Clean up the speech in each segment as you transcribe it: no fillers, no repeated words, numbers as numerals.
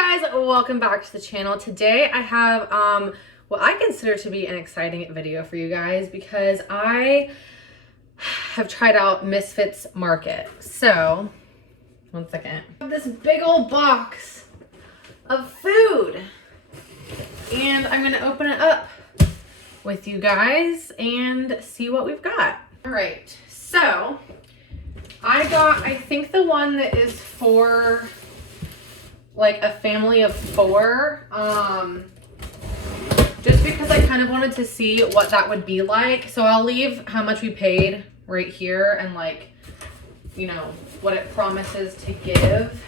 Hey guys, welcome back to the channel. Today I have what I consider to be an exciting video for you guys because I have tried out Misfits Market. So, one second. I have this big old box of food and I'm gonna open it up with you guys and see what we've got. All right, so I got, I think the one that is for like a family of 4, just because I kind of wanted to see what that would be like. So I'll leave how much we paid right here and like, you know, what it promises to give.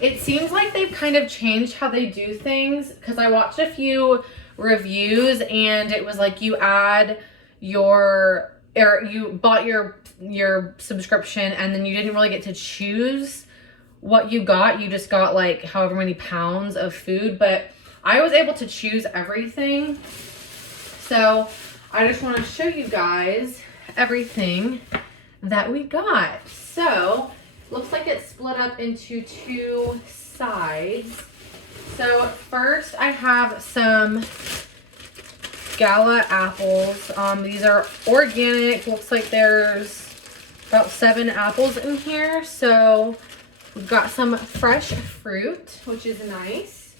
It seems like they've kind of changed how they do things because I watched a few reviews and it was like you add your, or you bought your subscription and then you didn't really get to choose what you got. You just got like however many pounds of food, but I was able to choose everything. So I just want to show you guys everything that we got. So looks like it's split up into 2 sides. So first I have some Gala apples. These are organic. Looks like there's about 7 apples in here. So we've got some fresh fruit, which is nice.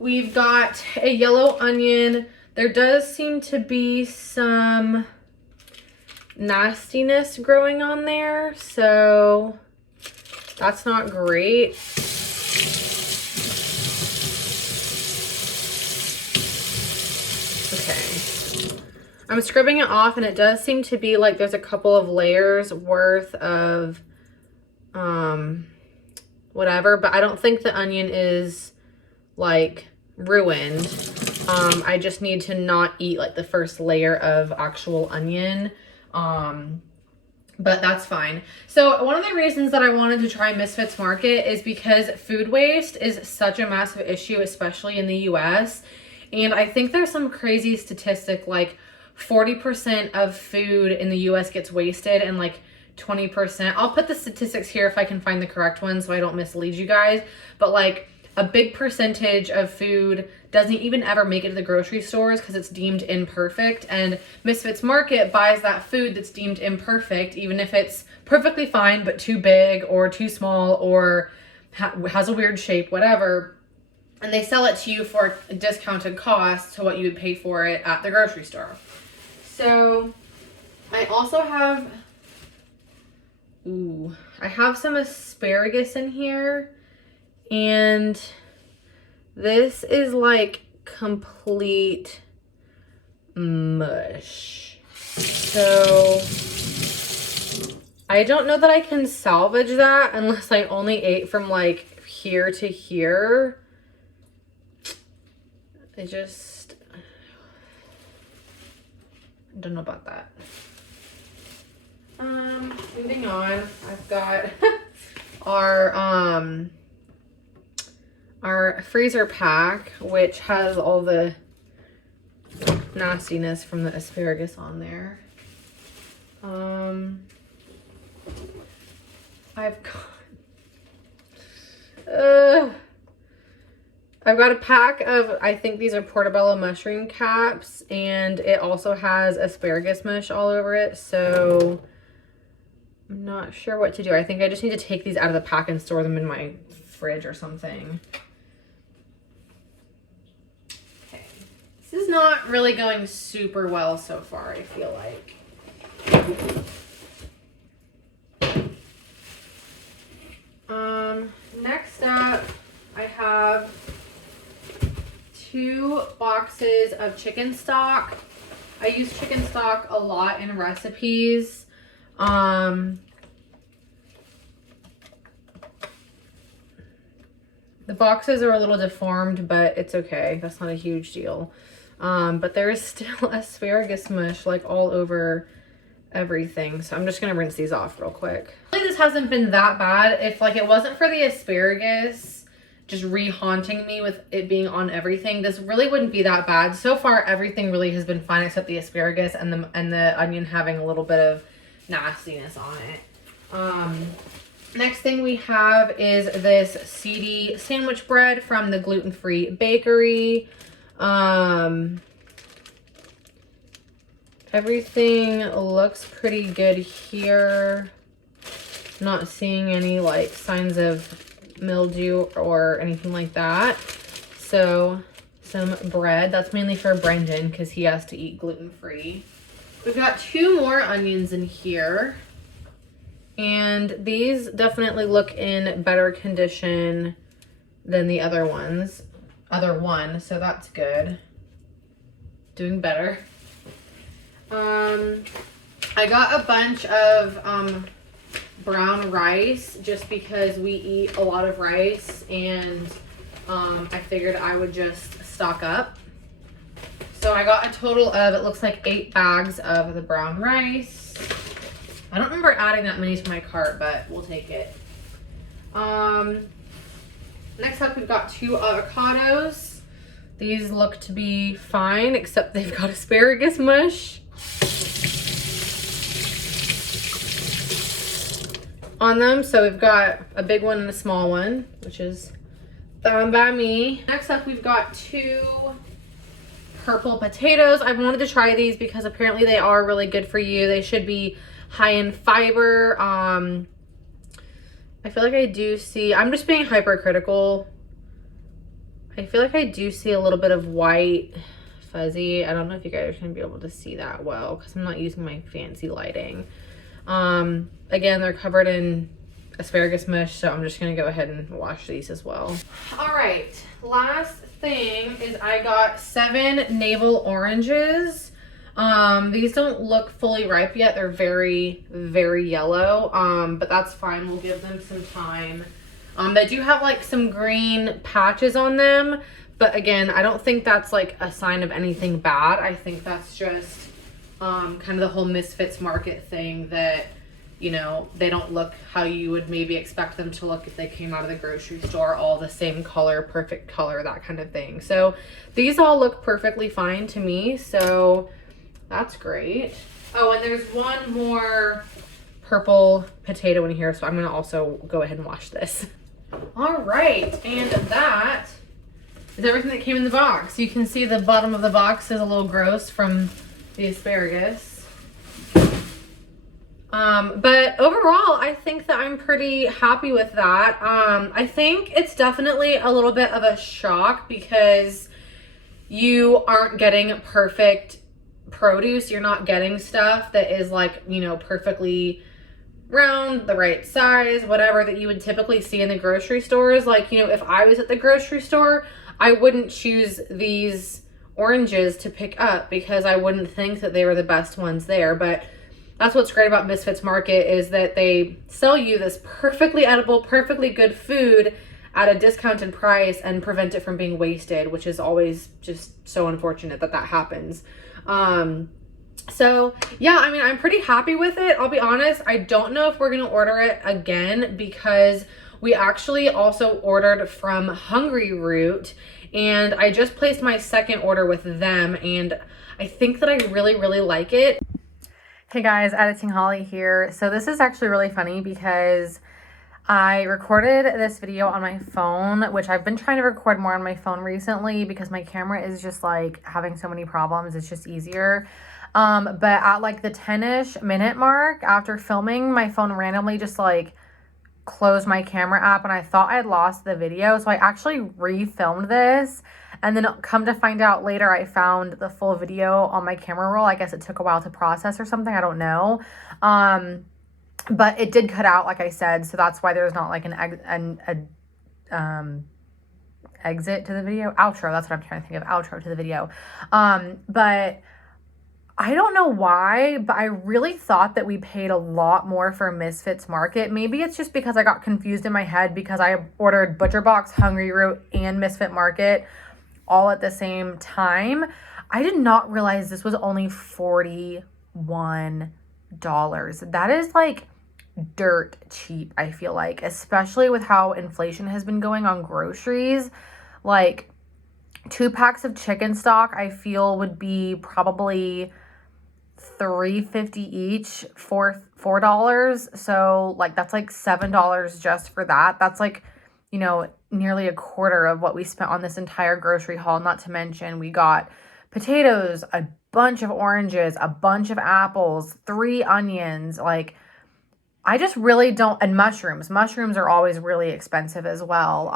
We've got a yellow onion. There does seem to be some nastiness growing on there, so that's not great. Okay. I'm scrubbing it off and it does seem to be like there's a couple of layers worth of whatever, but I don't think the onion is like ruined. I just need to not eat like the first layer of actual onion, but that's fine. So one of the reasons that I wanted to try Misfits Market is because food waste is such a massive issue, especially in the US, and I think there's some crazy statistic like 40% of food in the US gets wasted and like 20%. I'll put the statistics here if I can find the correct one so I don't mislead you guys. But like a big percentage of food doesn't even ever make it to the grocery stores because it's deemed imperfect. And Misfits Market buys that food that's deemed imperfect, even if it's perfectly fine but too big or too small or has a weird shape, whatever. And they sell it to you for a discounted cost to what you would pay for it at the grocery store. So I also have I have some asparagus in here, and this is like complete mush. So I don't know that I can salvage that unless I only ate from like here to here. I don't know about that. Moving on, I've got our freezer pack, which has all the nastiness from the asparagus on there. I've got a pack of, I think these are portobello mushroom caps, and it also has asparagus mush all over it, so I'm not sure what to do. I think I just need to take these out of the pack and store them in my fridge or something. Okay. This is not really going super well so far, I feel like. Next up, I have 2 boxes of chicken stock. I use chicken stock a lot in recipes. The boxes are a little deformed, but it's okay. That's not a huge deal. But there is still asparagus mush like all over everything. So I'm just going to rinse these off real quick. Really, this hasn't been that bad. If like it wasn't for the asparagus just re-haunting me with it being on everything, this really wouldn't be that bad. So far, everything really has been fine except the asparagus and the onion having a little bit of nastiness on it. Next thing we have is this seedy sandwich bread from the gluten-free bakery. Everything looks pretty good here. Not seeing any like signs of mildew or anything like that. So some bread. That's mainly for Brendan because he has to eat gluten-free. We've got 2 more onions in here. And these definitely look in better condition than the other one, so that's good. Doing better. I got a bunch of brown rice just because we eat a lot of rice, and I figured I would just stock up. So I got a total of, it looks like 8 bags of the brown rice. I don't remember adding that many to my cart, but we'll take it. Next up, we've got 2 avocados. These look to be fine, except they've got asparagus mush on them. So we've got a big one and a small one, which is fine by me. Next up, we've got 2 purple potatoes. I wanted to try these because apparently they are really good for you. They should be high in fiber. I feel like I do see, I'm just being hypercritical. I feel like I do see a little bit of white fuzzy. I don't know if you guys are gonna be able to see that well because I'm not using my fancy lighting. Again, they're covered in asparagus mush, so I'm just gonna go ahead and wash these as well. All right, last thing is I got 7 navel oranges. These don't look fully ripe yet. They're very, very yellow, but that's fine. We'll give them some time. They do have like some green patches on them, but again, I don't think that's like a sign of anything bad. I think that's just kind of the whole Misfits Market thing that, you know, they don't look how you would maybe expect them to look if they came out of the grocery store, all the same color, perfect color, that kind of thing. So these all look perfectly fine to me, so that's great. Oh, and there's one more purple potato in here, so I'm gonna also go ahead and wash this. All right, and that is everything that came in the box. You can see the bottom of the box is a little gross from the asparagus. But overall, I think that I'm pretty happy with that. I think it's definitely a little bit of a shock because you aren't getting perfect produce. You're not getting stuff that is like, you know, perfectly round, the right size, whatever that you would typically see in the grocery stores. Like, you know, if I was at the grocery store, I wouldn't choose these oranges to pick up because I wouldn't think that they were the best ones there. But that's what's great about Misfits Market is that they sell you this perfectly edible, perfectly good food at a discounted price and prevent it from being wasted, which is always just so unfortunate that that happens. So yeah, I mean, I'm pretty happy with it. I'll be honest, I don't know if we're gonna order it again because we actually also ordered from Hungry Root, and I just placed my second order with them, and I think that I really, really like it. Hey guys, Editing Holly here. So this is actually really funny because I recorded this video on my phone, which I've been trying to record more on my phone recently because my camera is just like having so many problems. It's just easier. But at like the 10-ish minute mark after filming, my phone randomly just like closed my camera app and I thought I had lost the video. So I actually refilmed this, and then come to find out later I found the full video on my camera roll. I guess it took a while to process or something. I don't know. But it did cut out, like I said, so that's why there's not like an exit to the video. Outro, that's what I'm trying to think of. Outro to the video. But I don't know why, but I really thought that we paid a lot more for Misfits Market. Maybe it's just because I got confused in my head because I ordered Butcher Box, Hungry Root, and Misfit Market all at the same time. I did not realize this was only $41. That is like dirt cheap, I feel like, especially with how inflation has been going on groceries. Like 2 packs of chicken stock, I feel would be probably $3.50 each for $4. So like that's like $7 just for that. That's like, you know, nearly a quarter of what we spent on this entire grocery haul. Not to mention we got potatoes, a bunch of oranges, a bunch of apples, 3 onions. Like I just really don't, and mushrooms. Mushrooms are always really expensive as well.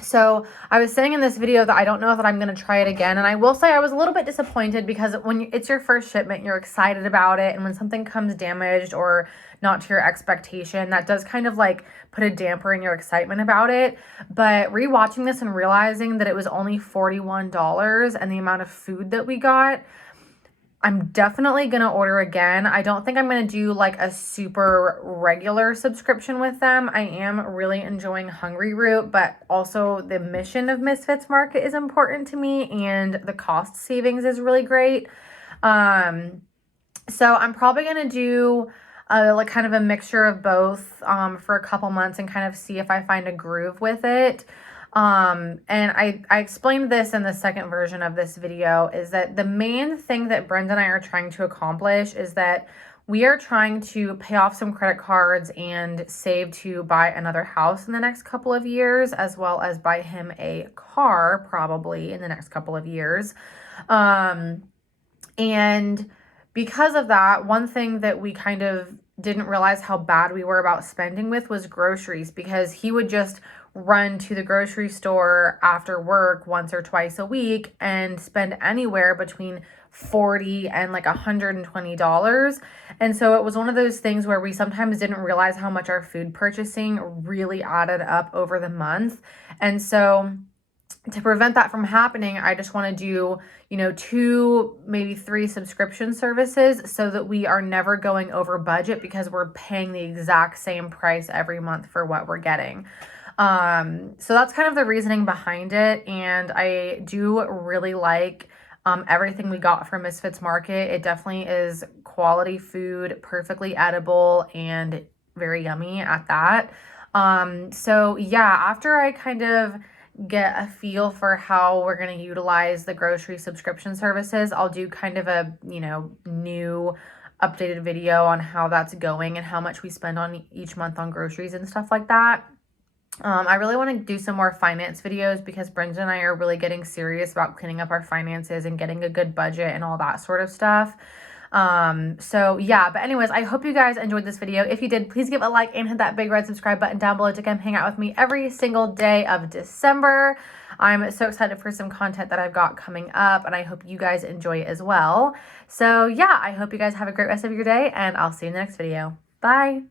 So I was saying in this video that I don't know that I'm going to try it again. And I will say I was a little bit disappointed because when it's your first shipment, you're excited about it. And when something comes damaged or not to your expectation, that does kind of like put a damper in your excitement about it. But rewatching this and realizing that it was only $41 and the amount of food that we got, I'm definitely going to order again. I don't think I'm going to do like a super regular subscription with them. I am really enjoying Hungry Root, but also the mission of Misfits Market is important to me and the cost savings is really great. So I'm probably going to do like kind of a mixture of both for a couple months and kind of see if I find a groove with it. And I explained this in the second version of this video, is that the main thing that Brenda and I are trying to accomplish is that we are trying to pay off some credit cards and save to buy another house in the next couple of years, as well as buy him a car probably in the next couple of years. And because of that, one thing that we kind of didn't realize how bad we were about spending with was groceries, because he would just run to the grocery store after work once or twice a week and spend anywhere between $40 and like $120. And so it was one of those things where we sometimes didn't realize how much our food purchasing really added up over the month. And so to prevent that from happening, I just want to do, 2, maybe 3 subscription services so that we are never going over budget because we're paying the exact same price every month for what we're getting. So that's kind of the reasoning behind it. And I do really like everything we got from Misfits Market. It definitely is quality food, perfectly edible, and very yummy at that. So yeah, after I kind of get a feel for how we're going to utilize the grocery subscription services, I'll do kind of a, new updated video on how that's going and how much we spend on each month on groceries and stuff like that. I really want to do some more finance videos because Brenda and I are really getting serious about cleaning up our finances and getting a good budget and all that sort of stuff. So yeah, but anyways, I hope you guys enjoyed this video. If you did, please give a like and hit that big red subscribe button down below to come hang out with me every single day of December. I'm so excited for some content that I've got coming up, and I hope you guys enjoy it as well. So yeah, I hope you guys have a great rest of your day, and I'll see you in the next video. Bye.